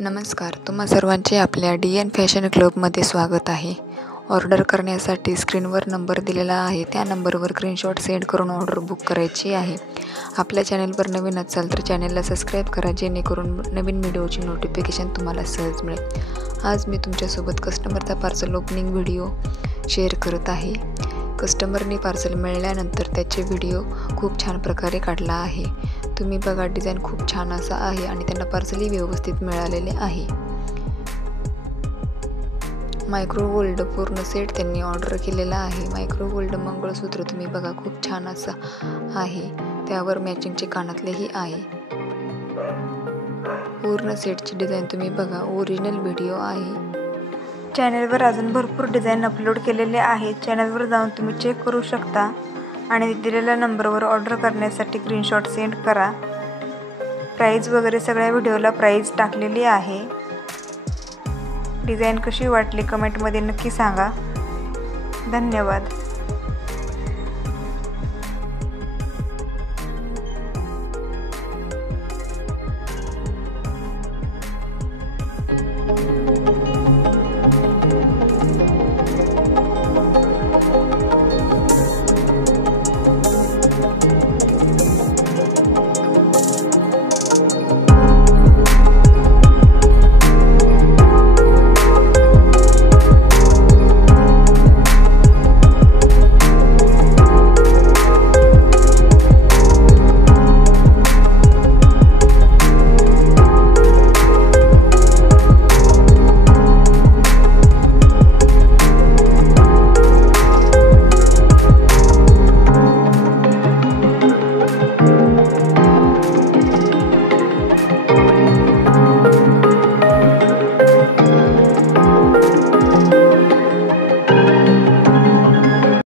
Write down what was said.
नमस्कार, तुम्हा सर्वांचे आपल्या DN फॅशन क्लबमध्ये स्वागत आहे. ऑर्डर करण्यासाठी स्क्रीनवर नंबर दिलेला आहे, त्या नंबरवर स्क्रीनशॉट सेंड करून ऑर्डर बुक करायची आहे. आपल्या चॅनलवर नवीन असाल तर चॅनलला सबस्क्राईब करा, जेणेकरून नवीन व्हिडिओची नोटिफिकेशन तुम्हाला सहज मिळेल. आज मी तुमच्यासोबत कस्टमरचा पार्सल ओपनिंग व्हिडिओ शेअर करत आहे. कस्टमरने पार्सल मिळाल्यानंतर त्याचे व्हिडिओ खूप छान प्रकारे काढला आहे. तुम्ही बघा, डिझाईन खूप छान असा आहे आणि त्यांना पार्सलही व्यवस्थित मिळालेले आहे. मायक्रो गोल्ड पूर्ण सेट त्यांनी ऑर्डर केलेला आहे. मायक्रो गोल्ड मंगळसूत्र तुम्ही बघा, खूप छान असं आहे. त्यावर मॅचिंगचे कानातलेही आहे. पूर्ण सेटची डिझाईन तुम्ही बघा, ओरिजिनल व्हिडिओ आहे. चॅनलवर अजून भरपूर डिझाईन अपलोड केलेले आहेत. चॅनलवर जाऊन तुम्ही चेक करू शकता आणि दिलेल्या नंबरवर ऑर्डर करण्यासाठी स्क्रीनशॉट सेंड करा. प्राईज वगैरे सगळ्या व्हिडिओला प्राईज टाकलेली आहे. डिझाईन कशी वाटली कमेंटमध्ये नक्की सांगा. धन्यवाद.